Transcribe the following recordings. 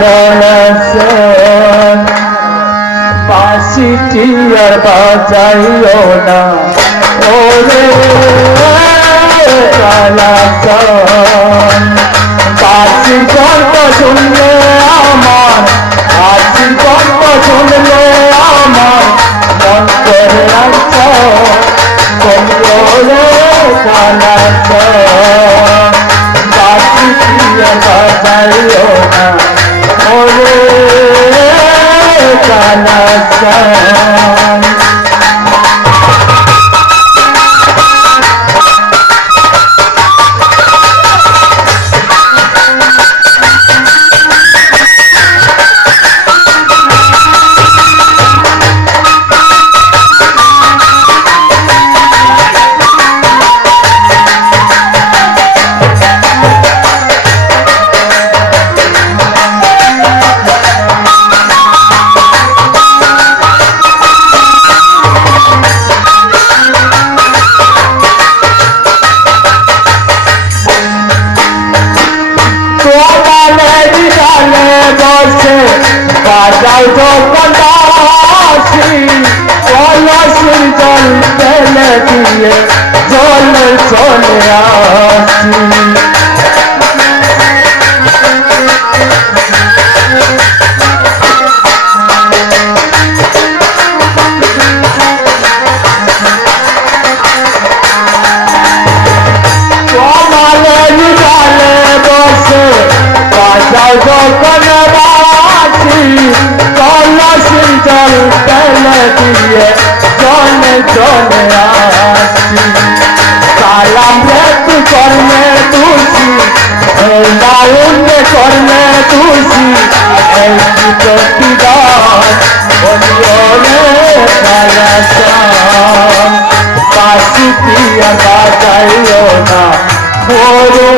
খালাসান বাসিটি আর বাজাইও না। ওরে খালাসান जाना জল ফেলে দিয়ে জলে চলে আসি। দিয়ে চলে আসি। সালাম রে তু এই দুটি গান বলিও রে কালাসান বাসি পিয়া বাজাইও না। ওরে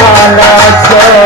কালাসান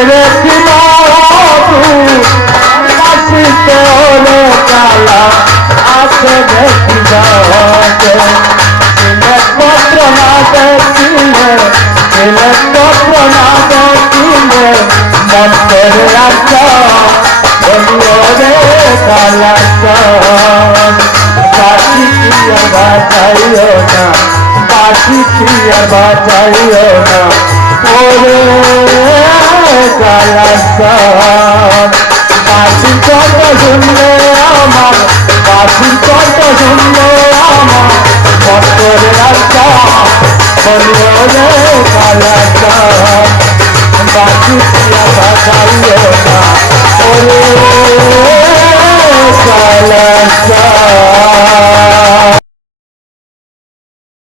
তোর বাসিতে ওরে কালা আতরে কি জাদু সিলেট পত্র না দেখিলে সিলেট পত্র না দেখিলে মন বাসি কত শুনলে আমার বাসি কত শুনলে আমার